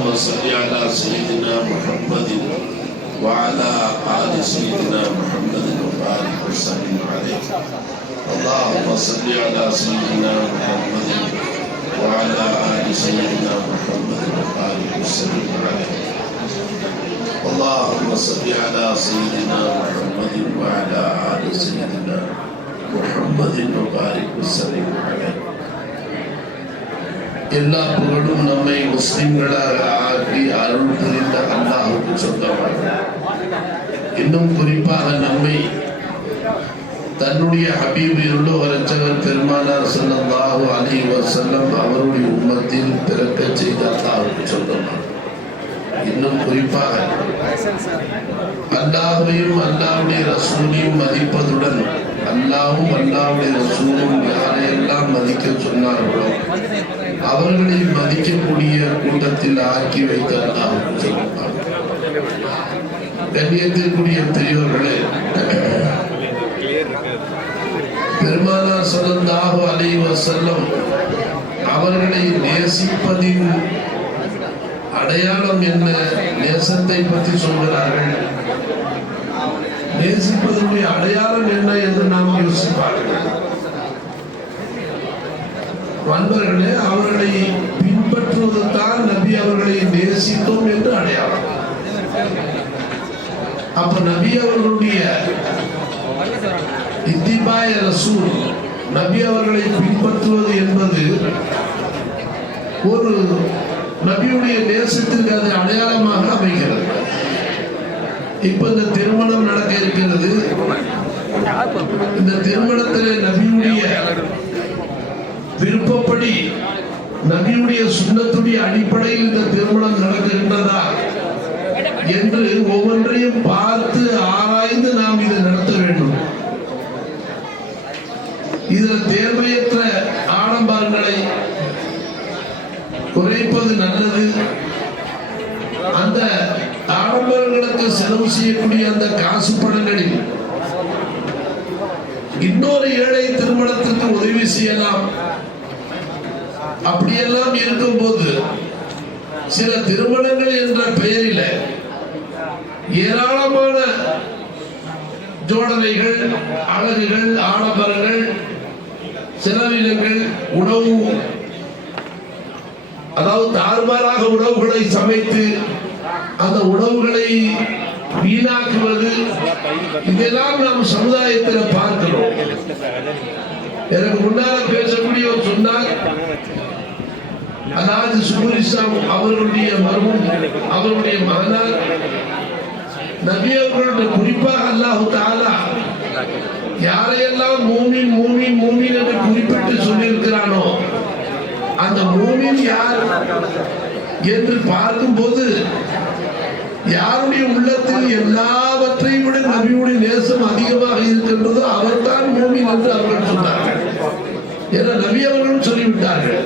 اللهم صل على سيدنا محمد وعلى آل سيدنا محمد وبارك وسلم عليه. اللهم صل على سيدنا محمد وعلى آل سيدنا محمد وبارك وسلم عليه. اللهم صل على سيدنا محمد وعلى آل سيدنا محمد وبارك وسلم عليه. எல்லா புகழும் நம்மை முஸ்லிம்களாக ஆக்கி அருள் புரிந்த அல்லாஹ்வுக்கு சொந்தமானது. இன்னும் குறிப்பாக நம்மை தன்னுடைய ஹபீப் இரட்சகர் பெருமானார் ஸல்லல்லாஹு அலைஹி வஸல்லம் அவருடைய உம்மத்தில் பிறக்க செய்த அல்லாஹ்வுக்கு சொந்தமானது. இன்னும் குறிப்பாக அல்லாஹ்வையும் அல்லாஹ்வுடைய ரசூலையும் மதிப்பதுடன் அல்லாஹ்வும் அல்லாஹ்வுடைய ரசூலும் யாரையெல்லாம் மதிக்க சொன்னார்களோ அவர்களை மதிக்கக்கூடிய கூட்டத்தில் ஆக்கி வைத்த அல்லாஹ்வுக்கு சொந்தமானது. கண்ணியத்திற்குரிய பெரியோர்களே, பெருமானார் ஸல்லல்லாஹு அலைஹி வஸல்லம் அவர்களை நேசிப்பதின் அடையாளம் என்ன? நேசத்தை பற்றி சொல்கிறார்கள். நேசிப்பதனுடைய அடையாளம் என்ன என்று நாம் யோசிப்பார்கள். நண்பர்களே, அவர்களை பின்பற்றுவதுதான் நபி அவர்களை நேசித்தோம் என்று அடையாளம். அப்ப நபி அவர்களுடைய இத்திபாய ரசூல், நபி அவர்களை பின்பற்றுவது என்பது ஒரு நபியுடைய நேசத்திற்கு அது அடையாளமாக அமைகிறது. இப்ப இந்த திருமணம் நடக்க இருக்கிறது. இந்த திருமணத்திலே நபியுடைய விருப்பப்படி, நபியுடைய சுன்னத்துடைய அடிப்படையில் இந்த திருமணம் நடக்கின்றதா என்று ஒவ்வொன்றையும் பார்த்து ஆராய்ந்து நாம் இதை நடத்த வேண்டும். இதில் தேவையற்ற ஆடம்பரங்களை குறைப்பது நல்லது. அந்த ஆடம்பரங்களுக்கு செலவு செய்யக்கூடிய அந்த காசு பணங்களில் இன்னொரு ஏழை திருமணத்திற்கு உதவி செய்யலாம். அப்படியெல்லாம் இருக்கும்போது சில திருமணங்கள் என்ற பெயரில் ஏராளமான ஜோடனைகள், அழகுகள், ஆடம்பரங்கள், செலவினங்கள், உணவு, அதாவது தாறுமாறாக உணவுகளை சமைத்து அந்த உணவுகளை வீணாக்குவது, இதெல்லாம் நாம் சமுதாயத்தில் பார்க்கிறோம். எனக்கு முன்னால பேசக்கூடியவர் சொன்னார், அதாவது சுகுரிசாம் அவர்களுடைய மருமகன், அவருடைய மகனார் நபி அவர்களுடைய குறிப்பாக அல்லாஹ் தஆலா யாரையெல்லாம் மூமின் மூமின் மூமின் என்று குறிப்பிட்டு சொல்லியிருக்கிறானோ அந்த மூமின் யார் என்று பார்க்கும்போது யாருடைய உள்ளத்தில் எல்லாவற்றையும் விட நபியுடைய நேசம் அதிகமாக இருக்கின்றதோ அவர்தான் மூமின் என்று அவர்கள் சொன்னார்கள். ஏன்னா நபி அவர்களும் சொல்லிவிட்டார்கள்,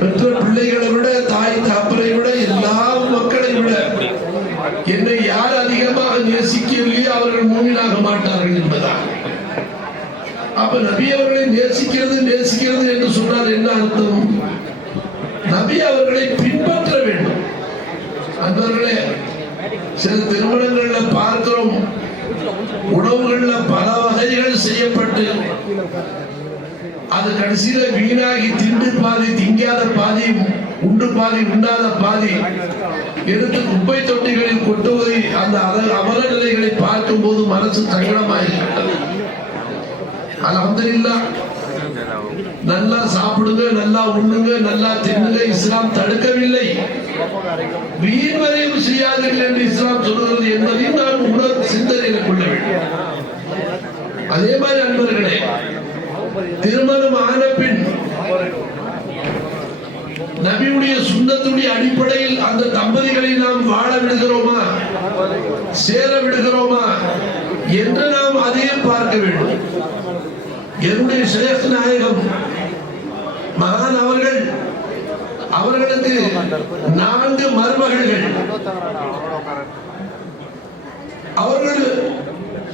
பெற்ற பிள்ளைகளை விட, தாய் தகப்பனை விட, எல்லா மக்களை விட என்னை யார் அதிகமாக நேசிக்கவில்லையோ அவர்கள் மூமினாக மாட்டார்கள் என்பதாக. அப்ப நபி அவர்களை நேசிக்கிறது என்று சொன்னால் என்ன அர்த்தம்? நபி அவர்களை பின்பற்ற வேண்டும். அன்பர்களே, சில திருமணங்கள்ல பார்க்கிறோம், உணவுகள்ல பல வகைகள் செய்யப்பட்டு அது கடைசியில வீணாகி திண்டு பாதி, திங்காத பாதி, உண்டு பாதி, உண்ணாத பாதி எடுத்து குப்பை தொட்டிகளில் கொட்டுவதை, அந்த அவல நிலைகளை பார்க்கும் போது மனசு சங்கடமாயிருக்கிறது. அல்ஹம்துலில்லாஹ், நல்லா சாப்பிடுங்க, நல்லா உண்ணுங்க, நல்லா தின்னுங்க, இஸ்லாம் தடுக்கவில்லை. வீண் வரையும் செய்யாதீர்கள் என்று இஸ்லாம் சொல்கிறது என்பதையும் நான் சிந்தனையில் கொள்ள வேண்டும். அதே மாதிரி அன்பர்களே, திருமணம் ஆன பின் நபியுடைய சுன்னத்துடைய அடிப்படையில் அந்த தம்பதிகளை நாம் வாழ விடுகிறோமா, சேர விடுகிறோமா என்று நாம் அதையும் பார்க்க வேண்டும். என்னுடைய ஷேக் நாயகம் மகான் அவர்கள், அவர்களுக்கு 4 மருமகள்கள். அவர்கள்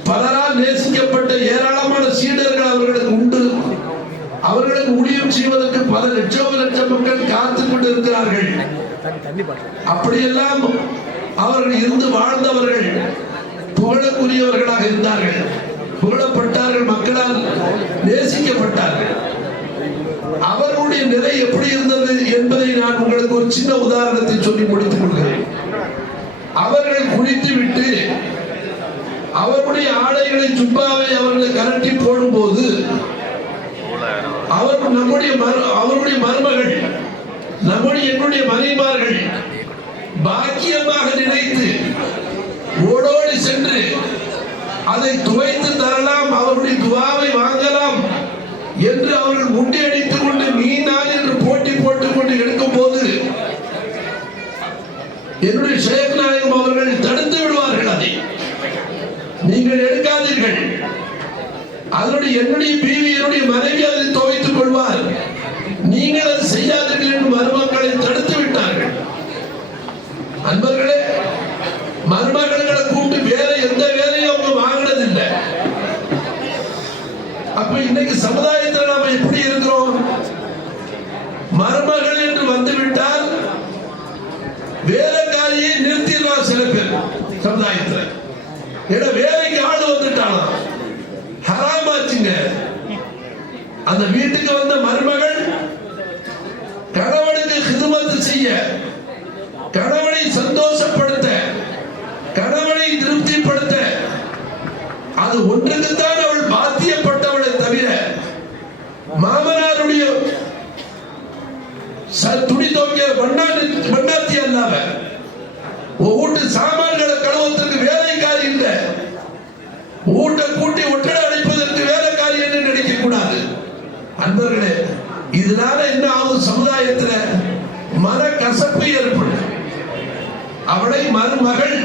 பலரால் நேசிக்கப்பட்ட ஏராளமான சீடர்கள் அவர்களுக்கு உண்டு. அவர்களுக்கு ஊழியம் செய்வதற்கு பல லட்சம் மக்கள் காத்துக் கொண்டிருக்கிறார்கள். அப்படியெல்லாம் அவர்கள் இருந்து வாழ்ந்தவர்கள் புகழக்குரியவர்களாக இருந்தார்கள், புகழப்பட்டார்கள், மக்களால் நேசிக்கப்பட்டார்கள். அவர்களுடைய நிலை எப்படி இருந்தது என்பதை நான் உங்களுக்கு ஒரு சின்ன உதாரணத்தை சொல்லி முடித்துக் கொள்கிறேன். அவர்கள் குளித்து விட்டு அவருடைய ஆடைகளை ஜுப்பாவை அவர்களை கரட்டி போடும்போது அவருடைய மருமகள் என்னுடைய மனைவிமார்கள் பாக்கியமாக நினைத்து ஓடோடி சென்று அதை துவைத்து தரலாம், அவருடைய துவாவை வாங்கலாம் என்று அவர்கள் முண்டியடித்துக் கொண்டு நீ நான் என்று போட்டி போட்டுக் கொண்டு எடுக்கும் போது என்னுடைய ஷேக் நாயகம் அவர்கள் தடுத்து விடுவார்கள். அதை நீங்கள் எடுக்காதீர்கள், அதனுடைய என்னுடைய பீவி என்னுடைய மனைவி அதை துவைத்துக் கொள்வார், நீங்கள் அதை செய்யாதீர்கள் என்று மருமக்களை தடுத்து விட்டார்கள். அன்பர்களே, மருமக்களை கூப்பிட்டு வேற எந்த வேலையும் அவங்க வாங்கினதில்லை. அப்ப இன்னைக்கு சமுதாயத்தில் நாம எப்படி இருக்கிறோம்? மருமகள் என்று வந்துவிட்டால் வேலைக்காரியை நிறுத்திடுவார் சில பேர் சமுதாயத்தில். ஏன்னா வேலைக்கு ஆடு வந்துட்டாலும் ஹராமாச்சுங்க. அந்த வீட்டுக்கு வந்த மருமகள் கணவனுக்கு ஹிதுமத் செய்ய, கணவனை சந்தோஷப்படுத்த, கணவனை திருப்திப்படுத்த, அது ஒன்றுக்குத்தான் அவள் பாத்தியப்பட்டவளை தவிர மாமனாருடைய துணி தோக்கிய மண்ணாத்தி அல்லாம வீட்டு சாமான்களை கழுவதற்கு வேலைக்காரி இல்லை, வீட்டை கூட்டி ஒட்டடை அடைப்பதற்கு வேலைக்காரி என்று நினைக்க கூடாது. அன்பர்களே, இதனால என்ன ஆகும்? சமுதாயத்தில் மன கசப்பு ஏற்படும். அவளை மருமகள்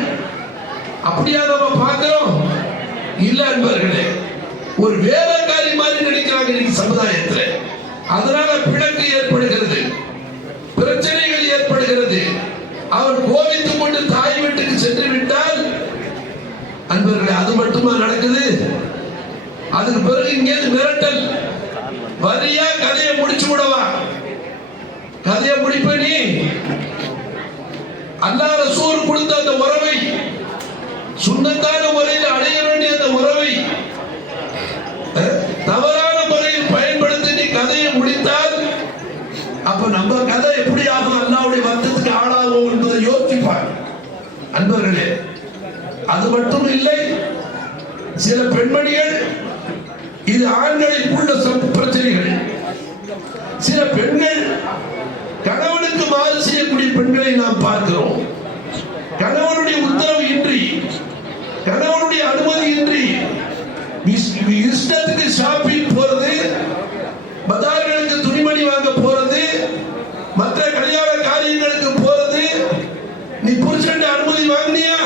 அப்படியா நம்ம பார்க்கிறோம்? இல்ல அன்பர்களே, ஒரு வேலைக்காரி மாதிரி நினைக்கிறாங்க இன்னைக்கு சமுதாயத்தில். அதனால பிணக்கு ஏற்படுகிறது, பிரச்சனைகள் ஏற்படுகிறது. அவர் கோவித்துக் கொண்டு தாய் வீட்டுக்கு சென்று விட்டால் அன்பர்களே, அது மட்டுமா நடக்குது? அதுக்கு பிறகு இங்கே மிரட்டல், வரியா கதையை முடிச்சு விடவா? கதையை முடிப்ப நீ அல்லாஹ் ரசூல் கொடுத்த அந்த உறவை, சுன்னத்தான முறையில் அடைய வேண்டிய அந்த உறவை தவறான முறையில் பயன்படுத்தி நீ கதையை முடித்தால் அப்ப நம்ம கதை எப்படி ஆகும்? அல்லாஹ்வுடைய வருத்தத்துக்கு ஆளாகும் என்பதை யோசிப்பார். அன்பர்களே, அது மட்டும் இல்லை, சில பெண்மணிகள், இது ஆண்களுக்கு உள்ள பிரச்சனைகள். சில பெண்கள் கணவனுக்கு மாறு செய்யக்கூடிய பெண்களை நாம் பார்க்கிறோம். கணவனுடைய உத்தரவு இன்றி, கணவனுடைய அனுமதி இன்றி இஷ்டத்துக்கு ஷாப்பிங் போறது, பஜார்களுக்கு துணிமணி வாங்க போறது, மற்ற கல்யாண காரியங்களுக்கு போறது. நீ புருஷன் அனுமதி வாங்கினியா?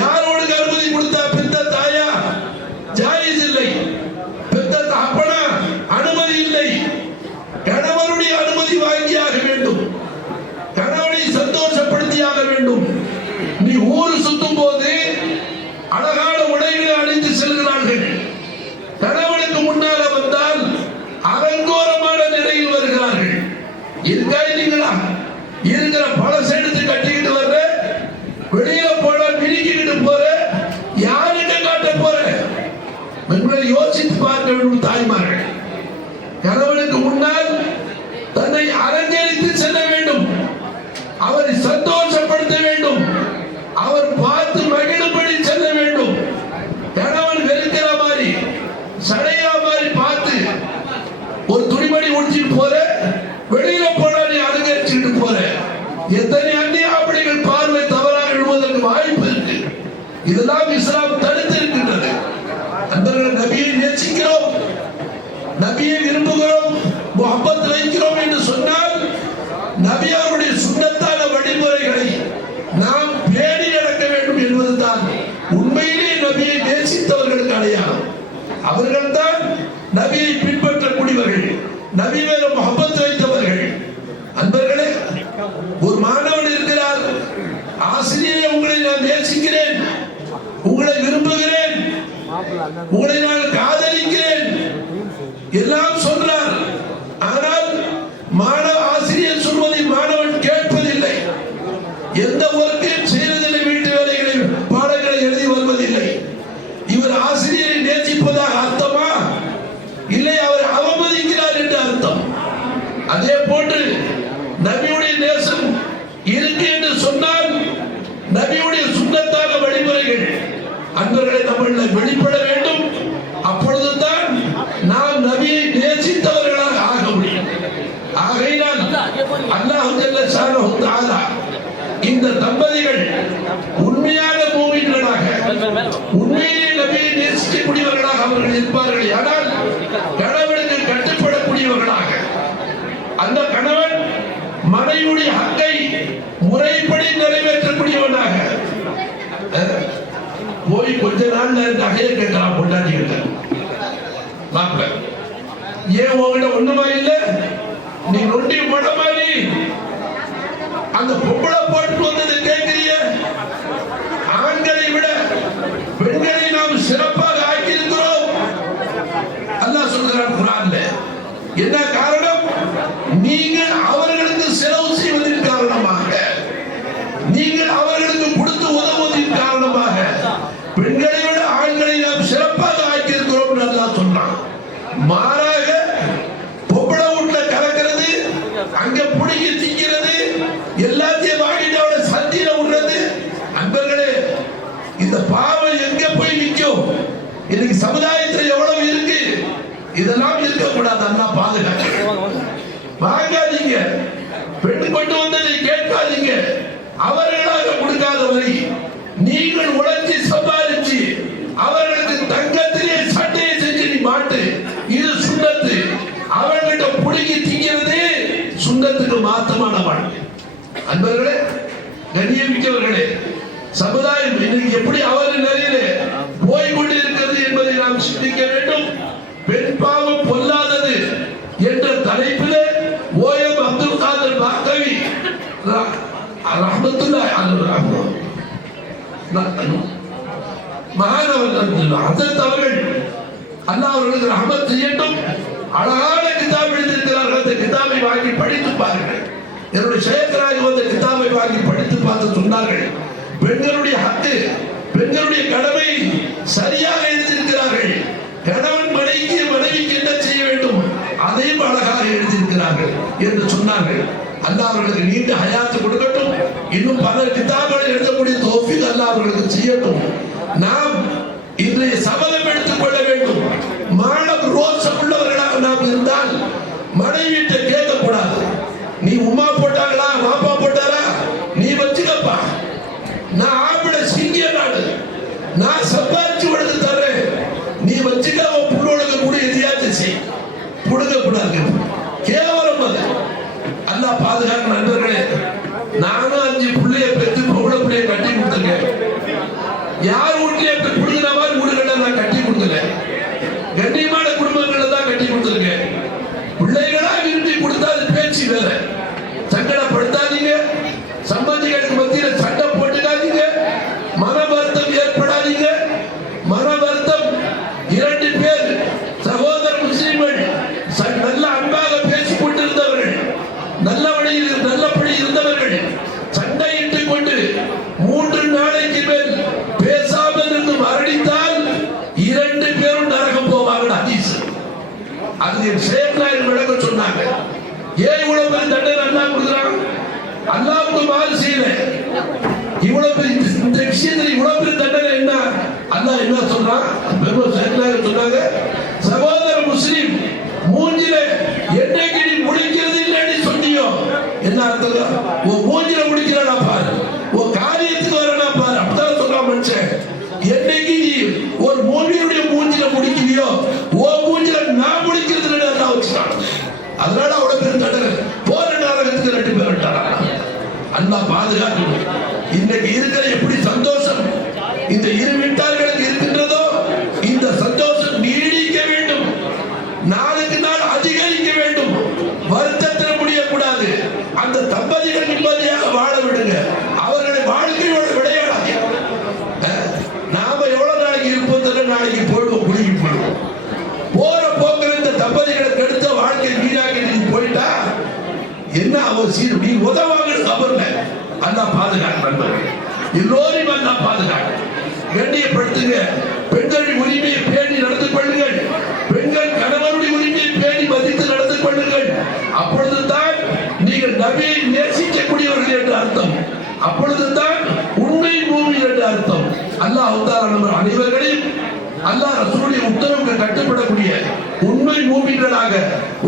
யாரோடு அனுமதி கொடுத்தா? பெத்த தாயா? ஜாயிஸ் இல்லை. பெத்த அப்பனா? அனுமதி இல்லை. கணவனுடைய அனுமதி வாங்கியாக வேண்டும், கணவனை சந்தோஷப்படுத்தியாக வேண்டும். நீ ஊரு சுத்தும் போது அழகான உடைகளை அணிந்து செல்கிறார்கள், கணவனுக்கு முன்னால வந்தால் அலங்கோரமான நிலையில் வருகிறார்கள். இருக்கீங்களா? இருக்கிற பழச எடுத்து கட்டிக்கிட்டு வர்ற, வெளியில போன மினிக்கிட்டு போற, யாருக்கு காட்ட போற? யோசித்து பார்க்க வேண்டும் தாய்மார்கள். கணவனுக்கு முன்னால் தன்னை அலங்கரித்து செல்ல வேண்டும், அவரை சந்தோஷப்படுத்த வேண்டும், அவர் பார்த்து மகிழும்படி செல்ல வேண்டும். கணவன் வெறுக்கிற மாதிரி, சடையா மாதிரி பார்த்து ஒரு துணிமணி உடுத்திட்டு போற, வெளியில போனா நீ அலங்கரிச்சுட்டு போற. எத்தனை அந்நியாபடிகள் பார்வை தவறாக விடுவதற்கு வாய்ப்பு இருக்கு. இதெல்லாம் இஸ்லாம் தடுத்து இருக்கின்றது. அன்பர்கள், நபியை நேசிக்கிறோம், நபியை விரும்புகிறோம், முஹப்பத் வைக்கிறோம் என்று சொன்னால் நபி அவருடைய சுன்னத்தான வழிமுறைகளை நாம் பேணி நடக்க வேண்டும் என்பதுதான் உண்மையிலே நபியை நேசித்தவர்களுக்கு அடையாளம். அவர்கள் தான் நபியை பின்பற்றக்கூடியவர்கள், நபி மேல முஹப்பத் வைத்தவர்கள். அன்பர்களே, ஒரு மாணவன் இருக்கிறார், ஆசிரியரே உங்களை நான் நேசிக்கிறேன், உங்களை விரும்புகிறேன், உங்களை நான் காதலிக்கிறேன் எல்லாம் சொல்றார். ஆனால் ஆசிரியர் சொல்வதை மாணவன் கேட்பது எந்த ஒர்க்கையும் செய்வதில்லை, வீட்டு வேலைகளை பாடங்களை எழுதி வருவதில்லை. இவர் ஆசிரியரை நேசிப்பதாக அர்த்தமா? இல்லை, அவர் அவமதிக்கிறார் என்று அர்த்தம். அதே போன்று நபியுடைய நேசம் இருக்கு என்று சொன்னால் நபியுடைய சுண்ணத்தான வழிமுறைகள் அன்பர்களை நம்மள வெளிப்பட வேண்டும். அப்பொழுதுதான் நாம் நபியை நேசித்தவர்களாக ஆக முடியும். ஆகையினால் அல்லாஹ் ஜல்ல ஷானஹு தஆலா இந்த தம்பதிகள் உண்மையான மூமின்களாக, உண்மையிலே நபியை நேசிக்கக்கூடியவர்களாக அவர்கள் இருப்பார்கள். ஆனால் கணவனுக்கு கட்டுப்படக்கூடியவர்களாக, அந்த கணவன் மனைவியுடைய ஹக்கை முறைப்படி நிறைவேற்றக்கூடியவனாக. போய் கொஞ்ச நாள் நகையை கேட்கலாம் பொண்டாட்டிக்கிட்ட, மாப்பிள்ள ஏன் உங்ககிட்ட ஒண்ணுமா இல்ல, நீ நொண்டி படமா, நீ அந்த பொம்பளை போட்டு வந்தது கேட்கிறிய? ஆண்களை விட பெண்களை நாம் சிறப்பாக ஆக்கியிருக்கிறோம். அல்லாஹ் சொல்கிறான் குர்ஆன்ல. என்ன காரணம்? நீங்கள் அவர்களுக்கு செலவு செய்வதன் காரணமாக, நீங்கள் அவர்களுக்கு கொடுத்து உதவுவதன் காரணமாக பெண்களை விட ஆண்களை நாம் சிறப்பாக ஆக்கியிருக்கிறோம் என்று அல்லாஹ் சொன்னான். மாறாக பொம்பளை வீட்டுல கலக்கிறது, அங்க புடிங்கி திக்கிறது, எல்லாத்தையும் வாங்கிட்டு அவளை சந்தியில விடுறது. அன்பர்களே, இந்த பாவம் எங்க போய் நிற்கும்? இன்னைக்கு சமுதாயத்தில் எவ்வளவு இருக்கு. இதெல்லாம் இருக்கக்கூடாது. அண்ணா பாதுகாக்க வாங்காதீங்க, பெண் கொண்டு வந்ததை கேட்காதீங்க. அவர்களாக கொடுக்காதவரை நீங்கள் உழைச்சி சம்பாதிச்சு அவர்களுக்கு தங்கத்திலே சட்டையை செஞ்சு நீ மாட்டு. இது சுண்ணத்து. அவர்கிட்ட புடுங்கி திங்கிறது சுண்ணத்துக்கு மாத்தமான வாழ்க்கை. அன்பர்களே, கண்ணியமிக்கவர்களே, சமுதாயம் இன்னைக்கு எப்படி அவர் நிலையில போய்கொண்டு இருக்கிறது என்பதை நாம் சிந்திக்க வேண்டும். பெண் பாவம் பொல்லாதது என்ற தலைப்பிலே ஓஎம் அப்துல் காதர் பாக்கவி ரஹ்மத்துல்லாஹி அலைஹி மகானவர்கள் ஹஜரத் அவர்கள் அல்லாஹ் அவர்களுக்கு ரஹ்மத் செய்யட்டும், அழகான கிதாப் எழுதியிருக்கிறார்கள். அந்த கிதாபை வாங்கி படித்து பாருங்கள். என்னுடைய ஷேக்ராஜ் அந்த கிதாபை வாங்கி படித்து பார்த்து சொன்னார்கள், பெண்களுடைய ஹக்கு, பெண்களுடைய கடமை சரியாக எழுதியிருக்கிறார்கள். கணவன் மனைவிக்கு என்ன செய்ய வேண்டும் அதையும் அழகாக எழுதியிருக்கிறார்கள் என்று சொன்னார்கள். அல்லாஹ் அவர்களுக்கு நீண்ட ஹயாத்து கொடுக்கட்டும். இன்னும் பல கிதாபுகளை எழுதக்கூடிய தௌஃபீக் அல்லாஹ் அவர்களுக்கு செய்யட்டும். நாம் இன்றைய சபதம் எடுத்துக் கொள்ள வேண்டும். மானம் ரோஷம் உள்ளவர்களாக நாம் இருந்தால் மனைவிட்ட கேட்கக்கூடாது. நீ உமா போட்டாங்களா, பாப்பா போட்டாரா, நீ வச்சுக்கப்பா, நான் ஆம்பளை சிங்கிய நாடு, நான் சம்பாதிச்சு கொடுத்து தர்றேன், நீ வச்சுக்க, உன் புள்ளோளுக்கு கூட எதையாச்சும் செய். புடுங்க கூடாது, கேவலம் அது. அல்லாஹ் பாதுகாக்க. நண்பர்களே, நானும் 5 பிள்ளைய பெற்று பொம்பளை பிள்ளைய கட்டி கொடுத்துருக்கேன். யார் வீட்லயே புடுங்கிற மாதிரி வீடுகளை நான் கட்டி கொடுக்கல. கண்ணியமான குடும்பங்களை தான் கட்டி கொடுத்துருக்கேன். பிள்ளைகளா விரும்பி கொடுத்தா அது பேச்சு வேற. சங்கடப்படுத்தாதீங்க, சம்பந்திகளுக்கு மத்தியில சண்டை போட்டுக்காதீங்க, மன வருத்தம் ஏற்படாதீங்க. மன வருத்தம் 2 பேர் சகோதர முஸ்லிம்கள் நல்ல அன்பாக பேசிக் கொண்டிருந்தவர்கள், நல்லபடி இருந்தவர்கள் சண்டையிட்டுக் கொண்டு 3 நாளைக்கு மேல் பேசாமல் இருந்து மரணித்தால் 2 பேரும் நரகம் போவாங்க. ஹதீஸ். அது ஷேக்லாய் விளக்க சொன்னாங்க. ஏன் இவ்வளவு பெரிய தண்டனை அல்லாஹ் கொடுக்குறான்? அல்லாஹ்வுக்கு மாறு செய்யல. இவ்வளவு பெரிய இந்த விஷயத்துல இவ்வளவு பெரிய தண்டனை என்ன? அல்லாஹ் என்ன சொல்றான்? வெறும் ஷேக்லாய் சொன்னாங்க, சகோதர முஸ்லிம் மூஞ்சில என்னைக்கு நீ முடிக்கிறது இல்லைன்னு சொன்னியோ, என்ன அர்த்தம்? உன் மூஞ்சில முடிக்கிறா பாரு, உன் காரியத்துக்கு வரனா பாரு. அப்படிதான் சொல்றான் மனுஷன். என்னைக்கு நீ ஒரு மூவியுடைய மூஞ்சில முடிக்கிறியோ, உன் மூஞ்சில நான் முடிக்கிறது இல்லைன்னு வச்சுட்டான். அதனால அவ்வளவு பேர் தடவை போற நாடகத்துக்கு 2 பேர் விட்டாரா? அல்லாஹ் பாதுகாக்கணும். இன்னைக்கு இருக்கிற எப்படி சந்தோஷம் இந்த இரு வீட்டார்களுக்கு இருக்கின்றதோ, இந்த சந்தோஷம் நீடிக்க வேண்டும், நாளுக்கு நாள் அதிகரிக்க வேண்டும். வருத்தத்தில் முடியக்கூடாது. அந்த தம்பதிகள் நிம்மதியாக வாழ விடுங்க. அவர்களை வாழ்க்கையோட விளையாடாது. நாம எவ்வளவு நாளைக்கு இருப்போம் தெரியல, நாளைக்கு போயிடுவோம், குடிக்கி போயிடுவோம். போற போக்கில் இந்த தம்பதிகளை கெடுத்த வாழ்க்கை வீணாக்கி நீ போயிட்டா என்ன அவசியம்? நீ உதவாங்க கபர்ல அல்லாஹ் பாதுகாக்க நண்பர்கள் எல்லோரையும் அல்லாஹ் பாதுகாக்க கண்ணியப்படுத்துங்க. பெண்களின் உரிமையை பேணி நடந்து கொள்ளுங்கள். பெண்கள் கணவனுடைய உரிமையை பேணி மதித்து நடந்து கொள்ளுங்கள். அப்பொழுதுதான் நீங்கள் நபியை நேசிக்கக்கூடியவர்கள் என்று அர்த்தம். அப்பொழுதுதான் உண்மை பூமி என்று அர்த்தம். அல்லாஹ் நம்ம அனைவர்களையும் அல்லாஹ் ரசூலுடைய உத்தரவுக்கு கட்டுப்படக்கூடிய உண்மை மூமின்களாக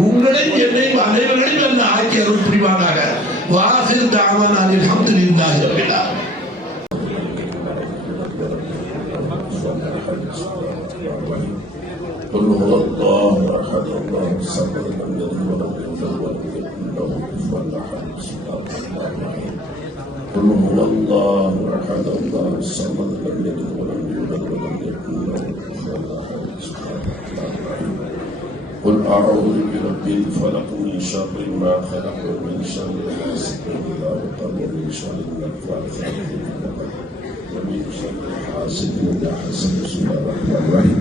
உங்களையும் என்னையும் அனைவர்களையும் அல்லாஹ் ஆக்கி அருள் புரிவானாக. வாஹிர் தஅவானா அல்ஹம்துலில்லாஹி ரப்பில் ஆலமீன். قل هو الله احد الله الصمد لم يلد ولم يولد ولم يكن له كفوا احد. قل هو الله احد الله الصمد لم يلد ولم يولد ولم يكن له كفوا احد. قل اعوذ برب الفلق من شر ما خلق ومن شر غاسق اذا وقب ومن شر النفاثات في العقد ومن شر حاسد اذا حسد. بسم الله الرحمن الرحيم.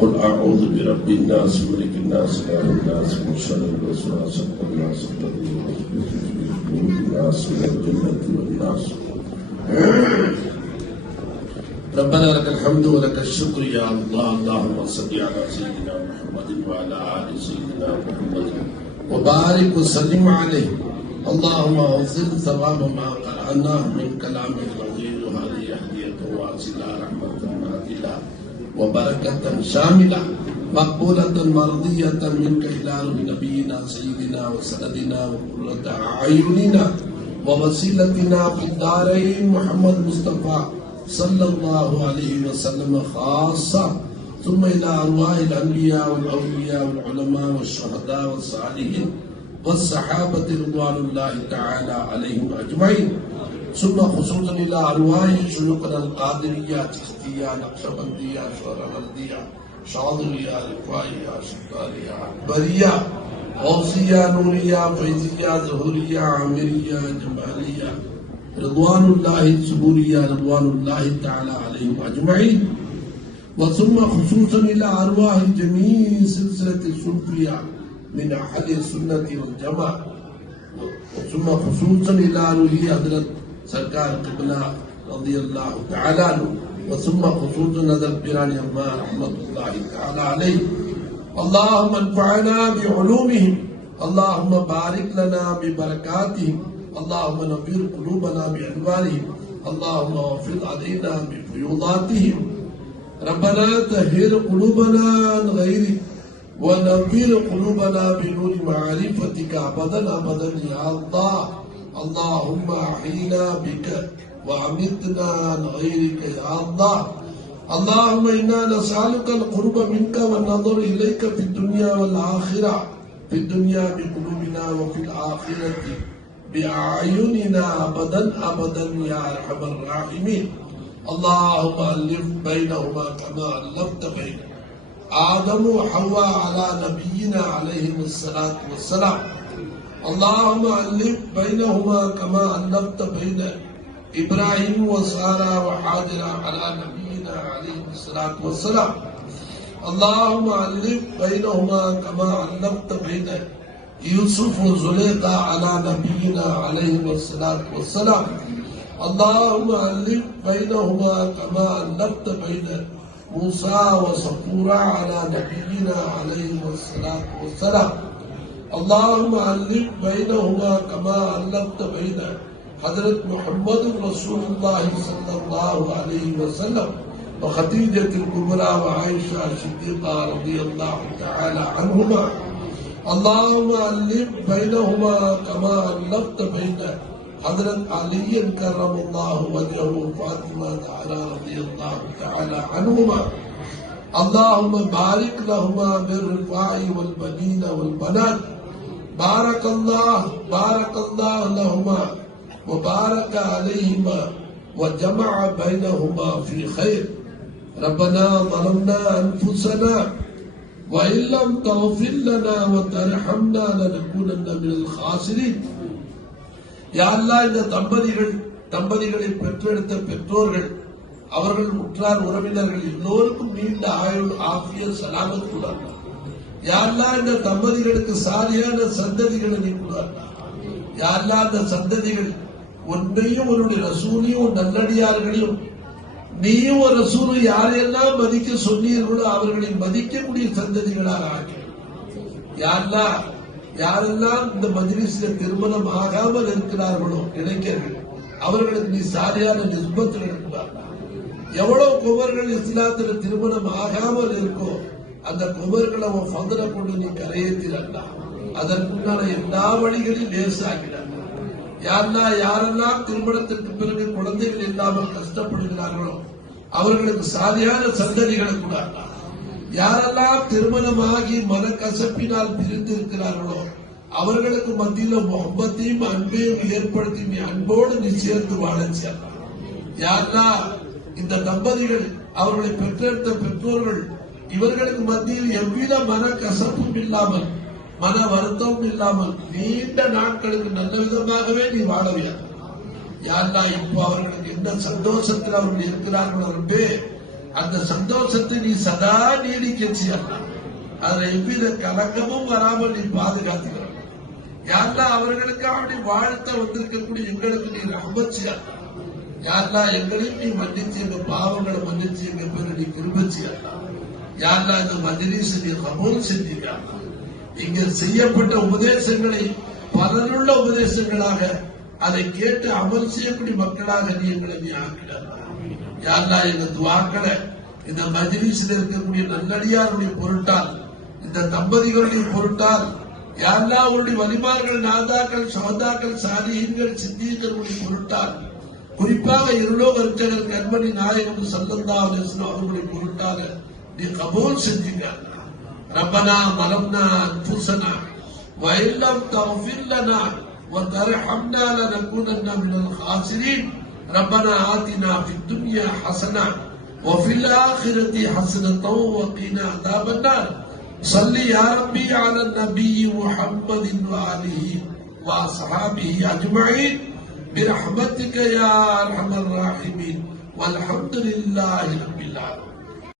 قل أعوذ برب الناس ملك الناس إله الناس من شر الوسواس الخناس الذي يوسوس في صدور الناس من الجنة والناس. ربنا لك الحمد ولك الشكر يا الله. اللهم صل على سيدنا محمد وعلى آل سيدنا محمد وبارك وسلم عليه. اللهم أوصل ثواب ما قرأناه من كلام العظيم وهذه هدية واصلة رحمة نازلة وبركة شاملة مقبولة مرضية منك إلى نبينا سيدنا وسندنا وقرة أعيننا ووسيلتنا في الدارين محمد مصطفى صلى الله عليه وسلم خاصة ثم إلى أرواح الأنبياء والأولياء والعلماء والشهداء والصالحين والصحابة رضوان الله تعالى عليهم أجمعين ثم خصوصا إلى أرواح شيوخنا القادرية تختية نقشبندية شوربندية شاذلية رفاعية شطارية أكبرية غوثية نورية فيزية ظهورية عامرية جمالية رضوان الله الصبورية رضوان الله تعالى عليهم أجمعين. وثم خصوصا إلى أرواح جميع سلسلة الصوفية من أهل السنة والجماعة. ثم خصوصا إلى روح حضرت سرکار قبلہ رضی اللہ تعالیٰ عنہ وثم خصوصا حضرت پیرانی اماں رحمت اللہ تعالیٰ علیہ. اللهم انفعنا بعلومهم اللهم بارك لنا ببركاتهم اللهم نوّر قلوبنا بأنوارهم اللهم وفق علينا بفيوضاتهم. ربنا طهر قلوبنا عن غيرك ونوّر قلوبنا بنور معرفتك أبدا أبدا يا الله. اللهم أحينا بك وأمتنا عن غيرك يا الله. اللهم إنا نسألك القرب منك والنظر إليك في الدنيا والآخرة. في الدنيا بقلوبنا وفي الآخرة بأعيننا أبدا أبدا يا أرحم الراحمين. اللهم ألف بينهما كما ألفت بين آدم وحواء على نبينا عليهم الصلاة والسلام. اللهم ألف بينهما كما ألفت بين إبراهيم وسارة وحاجر على نبينا عليه الصلاة والسلام. اللهم ألف بينهما كما ألفت بين يوسف وزليخا على نبينا عليه الصلاة والسلام. اللهم ألف بينهما كما ألفت بين موسى وصفورة على نبينا عليه الصلاة والسلام. اللهم ألف بينهما كما ألفت بين حضرت محمد رسول الله صلى الله عليه وسلم وخديجة الكبرى وعائشة الصديقة رضي الله تعالى عنهما. اللهم ألف بينهما كما ألفت بين حضرت علي كرم الله وجهه وفاطمة الزهراء رضي الله تعالى عنهما. اللهم بارك لهما بالرفاع والبنين والبنات. بارك الله لهما وبارك عليهما وجمع بينهما في خير. ربنا ظلمنا أنفسنا وإن لم تغفر لنا وترحمنا لنكونن من الخاسرين. யா அல்லாஹ், இந்த தம்பதிகளை பெற்றெடுத்த பெற்றோர்கள் அவர்கள் உற்றார் உறவினர்கள் எல்லோருக்கும் நீண்ட ஆயுள் ஆஃபிய சலாமத் கொடுத்தார்கள். யா அல்லாஹ், இந்த தம்பதிகளுக்கு சாலியான சந்ததிகளை நீ கொடுத்தார்கள். யா அல்லாஹ், அந்த சந்ததிகள் உன்னையும் உன்னுடைய ரசூலையும் நல்லடியார்களையும் நீயும் ஒரு ரசூலும் யாரையெல்லாம் மதிக்க சொன்னீர்களோ அவர்களை மதிக்கக்கூடிய சந்ததிகளாக ஆக்கி யாரெல்லாம் இந்த மஜ்லிஸ்ல திருமணம் ஆகாமல் இருக்கிறார்களோ இளைஞர்கள் அவர்களுக்கு நீ சாரியான நிஸ்பத்தில் இருக்கிறார்கள். எவ்வளவு குமர்கள் இஸ்லாத்துல திருமணம் ஆகாமல் இருக்கோ அந்த குமர்களை உன் பந்தனை கொண்டு நீ கரையேற்றிடலாம். அதற்குண்டான எல்லா வழிகளையும் லேசாகிறார். யாரெல்லாம் திருமணத்திற்கு பிறகு குழந்தைகள் இல்லாமல் கஷ்டப்படுகிறார்களோ அவர்களுக்கு சாதியான சந்ததிகளை கூட யாரெல்லாம் திருமணமாகி மனக்கசப்பினால் பிரிந்து இருக்கிறார்களோ அவர்களுக்கு மத்தியில முகப்பத்தையும் அன்பையும் ஏற்படுத்தி நீ அன்போடு நீ சேர்ந்து வாழ செய்யலாம். யாரெல்லாம் இந்த தம்பதிகள் அவர்களை பெற்றெடுத்த பெற்றோர்கள் இவர்களுக்கு மத்தியில் எவ்வித மனக்கசப்பும் இல்லாமல் மன வருத்தமும் இல்லாமல் நீண்ட நாட்களுக்கு நல்ல விதமாகவே நீ வாழவில்லை. யாரெல்லாம் இப்போ அவர்களுக்கு என்ன சந்தோஷத்தில் அவர்கள் இருக்கிறார்களோ அந்த சந்தோஷத்தை நீ சதா நீடிக்க செய்யலாம். அதுல எவ்வித கலக்கமும் வராமல் நீ பாதுகாத்துக்கிறார். யாரெல்லாம் அவர்களுக்கு அப்படி வாழ்த்த வந்திருக்கக்கூடிய எங்களுக்கு நீ ரஹ்மத் செய்யலாம். யாரெல்லாம் எங்களையும் நீ மன்னிச்சு எங்க பாவங்களை மன்னிச்சு எங்க பேரை நீ கிருபை செய்யலாம். யாரெல்லாம் இந்த மஜ்லிஸ் நீ கபூல் செஞ்சீர்கள். இங்க செய்யப்பட்ட உபதேசங்களை பலனுள்ள உபதேசங்களாக அதை கேட்டு அமல் செய்யக்கூடிய மக்களாக நீ எங்களை நீ ஆக்கிடலாம். யாரெல்லாம் எங்க துவாக்களை இந்த மஜ்லிஸில் இருக்கக்கூடிய நல்லடியாருடைய பொருட்டால் இந்த தம்பதிகளுடைய பொருட்டால் யாரெல்லாம் அவருடைய வலிமார்கள் நாதாக்கள் சோதாக்கள் சாலிஹீன்கள் சித்திகளுடைய பொருட்டால் குறிப்பாக இருளோக அர்ச்சகர் கண்மணி நாயகம் ஸல்லல்லாஹு அலைஹி வஸல்லம் அவர்களுடைய பொருட்டாக நீ கபூல் செஞ்சீங்க. ربنا ظلمنا أنفسنا وإن لم تغفر لنا وترحمنا لنكونن من الخاسرين ربنا آتنا في الدنيا حسنة وفي الآخرة حسنة وقنا عذاب النار صل يا ربي على النبي محمد وآله وأصحابه أجمعين برحمتك يا أرحم الراحمين والحمد لله رب العالمين.